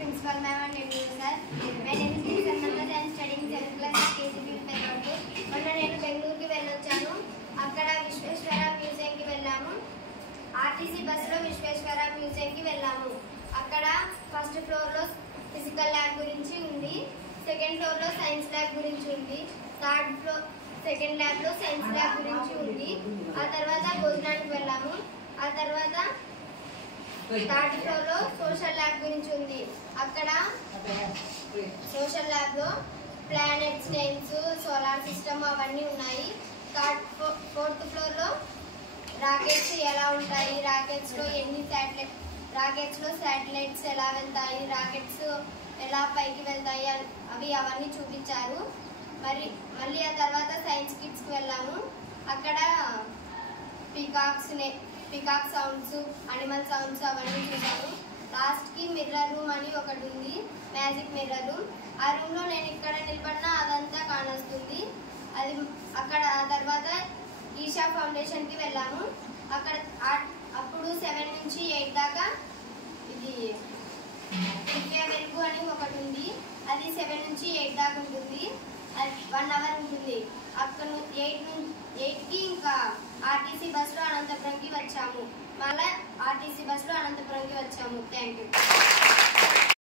principal ma'am and everyone sir. My name is Nissan Namrata. I am studying 7th class at KCB Payroll. మొన్న నేను బెంగళూరుకి వెళ్ళొచ్చాను. అక్కడ విశ్వేశ్వర మ్యూజియంకి వెళ్ళాము. ఆర్టీసీ బస్సులో విశ్వేశ్వర మ్యూజియంకి వెళ్ళాము. అక్కడ ఫస్ట్ ఫ్లోర్లో ఫిజికల్ ల్యాబ్ గురించి ఉంది, సెకండ్ ఫ్లోర్లో సైన్స్ ల్యాబ్ గురించి ఉంది, థర్డ్ ఫ్లోర్ సెకండ్ ల్యాబ్లో సైన్స్ ల్యాబ్ గురించి ఉంది. ఆ తర్వాత భోజనానికి వెళ్ళాము. ఆ తర్వాత థర్డ్ ఫ్లోర్లో సోషల్ ల్యాబ్ గురించి ఉంది. అక్కడ సోషల్ ల్యాబ్లో ప్లానెట్స్ నేమ్స్, సోలార్ సిస్టమ్ అవన్నీ ఉన్నాయి. ఫోర్త్ ఫ్లోర్లో రాకెట్స్ ఎలా ఉంటాయి, రాకెట్స్లో శాటిలైట్స్ ఎలా వెళ్తాయి, రాకెట్స్ ఎలా పైకి వెళ్తాయి అవన్నీ చూపించారు. మళ్ళీ ఆ తర్వాత సైన్స్ కిట్స్కి వెళ్ళాము. అక్కడ పికాక్ సౌండ్స్, అనిమల్ సౌండ్స్ అవన్నీ చూసాము. లాస్ట్కి మిర్రర్ రూమ్ అని ఒకటి ఉంది, మ్యాజిక్ మిర్రర్ రూమ్. ఆ రూమ్లో నేను ఇక్కడ నిలబడినా అదంతా కానొస్తుంది. అక్కడ ఆ తర్వాత ఈషా ఫౌండేషన్కి వెళ్ళాము. అప్పుడు 7 నుంచి 8 దాకా ఇది విద్యా వెలుగు అని ఒకటి ఉంది. అది 7 నుంచి 8 దాకా ఉంటుంది. అది 1 అవర్ ఉంటుంది. అక్కడ 8కి ఇంకా ఆర్టీసీ బస్సులో అనంతపురంకి వచ్చాము. మళ్ళీ ఆర్టీసీ బస్సులో అనంతపురంకి వచ్చాము. Thank you.